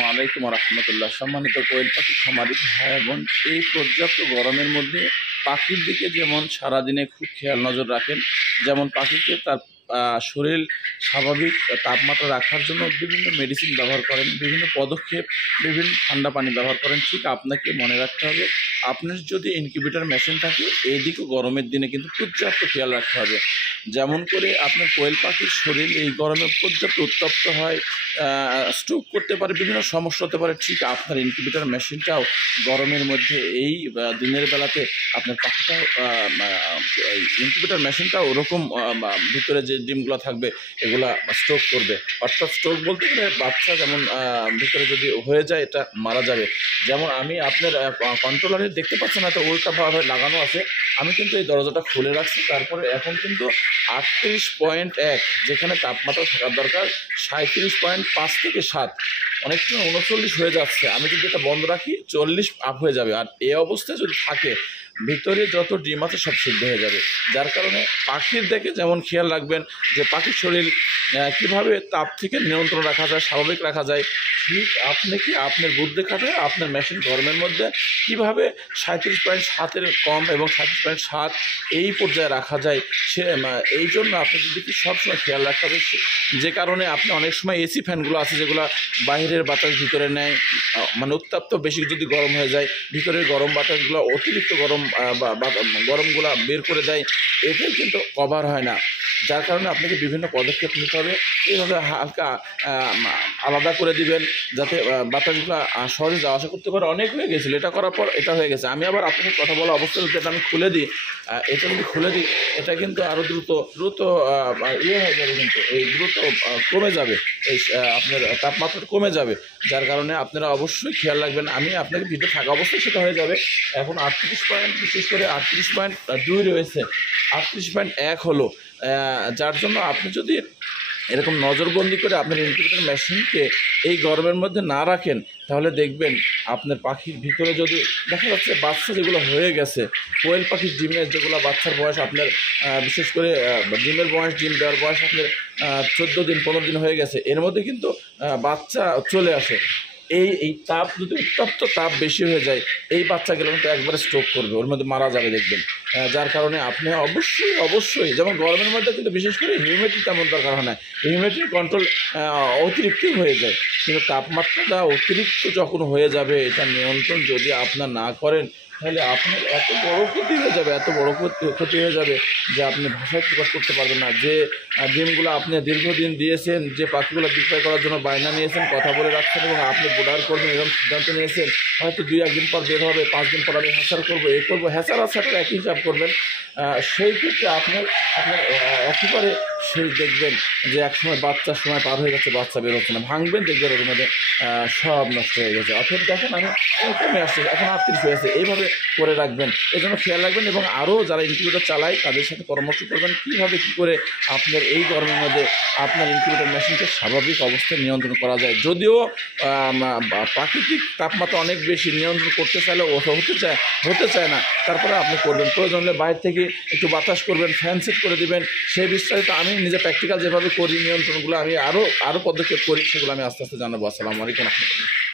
আসসালামু আলাইকুম রহমতুল্লাহ। সম্মানিত কোয়েল পাখি খামারি ভাই বোন, এই পর্যাপ্ত গরমের মধ্যে পাখির দিকে যেমন সারাদিনে খুব খেয়াল নজর রাখেন, যেমন পাখিকে তার শরীর স্বাভাবিক তাপমাত্রা রাখার জন্য বিভিন্ন মেডিসিন ব্যবহার করেন, বিভিন্ন পদক্ষেপ, বিভিন্ন ঠান্ডা পানি ব্যবহার করেন, ঠিক আপনাকে মনে রাখতে হবে আপনার যদি ইনকিউবেটর মেশিন থাকে এই দিকে গরমের দিনে কিন্তু পর্যাপ্ত খেয়াল রাখতে হবে। যেমন করে আপনার কোয়েল পাখির শরীর এই গরমে পর্যাপ্ত উত্তপ্ত হয়, স্ট্রোক করতে পারে, বিভিন্ন সমস্যা হতে পারে, ঠিক আপনার ইনকিউবেটর মেশিনটাও গরমের মধ্যে এই দিনের বেলাতে আপনার পাখিটাও ইনকিউবেটর মেশিনটাও ওরকম ভিতরে যে ডিমগুলো থাকবে এগুলা স্ট্রোক করবে। অর্থাৎ স্ট্রোক বলতে গেলে বাচ্চা যেমন ভিতরে যদি হয়ে যায় এটা মারা যাবে। যেমন আমি আপনার কন্ট্রোলারে দেখতে পাচ্ছেন এত উল্টাভাবে লাগানো আছে, আমি কিন্তু এই দরজাটা খুলে রাখছি। তারপরে এখন কিন্তু 38.1 যেখানে তাপমাত্রা থাকার দরকার 37.5 থেকে 7, অনেক সময় 39 হয়ে যাচ্ছে। আমি যদি এটা বন্ধ রাখি 40 আপ হয়ে যাবে। আর এই অবস্থায় যদি থাকে ভিতরে যত ডিম আছে সব সিদ্ধ হয়ে যাবে। যার কারণে পাখির দেখে যেমন খেয়াল রাখবেন যে পাখির শরীর কীভাবে তাপ থেকে নিয়ন্ত্রণ রাখা যায়, স্বাভাবিক রাখা যায়, ঠিক আপনি কি আপনার বুদ্ধি খাটায় আপনার মেশিন গরমের মধ্যে কীভাবে 37.7-এর কম এবং 37.7 এই পর্যায়ে রাখা যায় সে এই জন্য আপনি যদি কি সবসময় খেয়াল রাখতে হবে। যে কারণে আপনি অনেক সময় এসি ফ্যানগুলো আছে যেগুলো বাইরের বাতাস ভিতরে নেয়, মানে উত্তপ্ত বেশি যদি গরম হয়ে যায় ভিতরের গরম বাতাসগুলো অতিরিক্ত গরমগুলো বের করে দেয়, এটাই কিন্তু কভার হয় না। যার কারণে আপনাকে বিভিন্ন পদক্ষেপ নিতে হবে। এইভাবে হালকা আলাদা করে দিবেন যাতে বাতাসগুলো সহজে যাওয়া আসা করতে পারে। অনেক হয়ে গেছিলো, এটা করার পর এটা হয়ে গেছে। আমি আবার আপনাকে কথা বলা অবস্থায় যদি এটা আমি খুলে দিই, এটা যদি খুলে দিই এটা কিন্তু আরও দ্রুত ইয়ে হয়ে যাবে, কিন্তু এই দ্রুত কমে যাবে, এই আপনার তাপমাত্রা কমে যাবে। যার কারণে আপনারা অবশ্যই খেয়াল রাখবেন। আমি আপনাকে ভিতরে থাকা অবস্থায় সেটা হয়ে যাবে। এখন 38 বিশেষ করে 38.2 রয়েছে, 38.1 হলো। যার জন্য আপনি যদি এরকম নজরবন্দি করে আপনার ইনকিউবেটর মেশিনকে এই গরমের মধ্যে না রাখেন তাহলে দেখবেন আপনার পাখির ভিতরে যদি দেখা যাচ্ছে বাচ্চা যেগুলো হয়ে গেছে, কোয়েল পাখির ডিমের যেগুলো বাচ্চার বয়স আপনার বিশেষ করে ডিমের বয়স, ডিম দেওয়ার বয়স আপনার 14 দিন 15 দিন হয়ে গেছে, এর মধ্যে কিন্তু বাচ্চা চলে আসে। এই তাপ যদি উত্তপ্ত তাপ বেশি হয়ে যায় এই বাচ্চাগুলো কিন্তু একবারে স্ট্রোক করবে, ওর মধ্যে মারা যাবে দেখবেন। যার কারণে আপনি অবশ্যই যেমন গরমের মধ্যে কিন্তু বিশেষ করে হিউমিডিটি তেমন দরকার হয় না, হিউমিডিটি কন্ট্রোল অতিরিক্ত হয়ে যায়, কিন্তু তাপমাত্রাটা অতিরিক্ত যখন হয়ে যাবে এটা নিয়ন্ত্রণ যদি আপনার না করেন তাহলে আপনার এত বড় ক্ষতি হয়ে যাবে, এত বড় ক্ষতি হয়ে যাবে যে আপনি ভাষায় প্রকাশ করতে পারবেন না। যে ডিমগুলো আপনি দীর্ঘদিন দিয়েছেন, যে পাখিগুলো বিক্রয় করার জন্য বায়না নিয়েছেন, কথা বলে রাখছেন এবং আপনি বোর্ডার করবেন এরকম সিদ্ধান্ত নিয়েছেন, হয়তো 2-1 দিন পর বের হবে, 5 দিন পর আমি হ্যাচার করবো, এই করবো, হ্যাচার আর স্যাটার একই হিসাব করবেন। সেই ক্ষেত্রে আপনার একেবারে সেই দেখবেন যে একসময় বাচ্চার সময় পার হয়ে যাচ্ছে, বাচ্চা বের হচ্ছে না, ভাঙবেন দেখবেন ওর মধ্যে সব নষ্ট হয়ে গেছে। অর্থাৎ দেখেন আমি কমে আসছে, এখন 38 হয়ে আছে, এইভাবে করে রাখবেন, এই জন্য খেয়াল রাখবেন। এবং আরও যারা ইনকিউবেটর চালায় তাদের সাথে পরামর্শ করবেন কীভাবে কী করে আপনার এই গরমের মধ্যে আপনার ইনকিউবেটর মেশিনকে স্বাভাবিক অবস্থায় নিয়ন্ত্রণ করা যায়। যদিও প্রাকৃতিক তাপমাত্রা অনেক বেশি, নিয়ন্ত্রণ করতে চাইলে হতে চায় না, তারপরে আপনি করবেন। প্রয়োজন হলে বাইরে থেকে একটু বাতাস করবেন, ফ্যান সেট করে দেবেন। সেই বিস্তারিত আমি নিজে প্র্যাকটিক্যাল যেভাবে করি নিয়ন্ত্রণগুলো আমি আরও পদক্ষেপ করি সেগুলো আমি আস্তে আস্তে জানাবো। আসসালামু আলাইকুম রহমতুল্লাহ।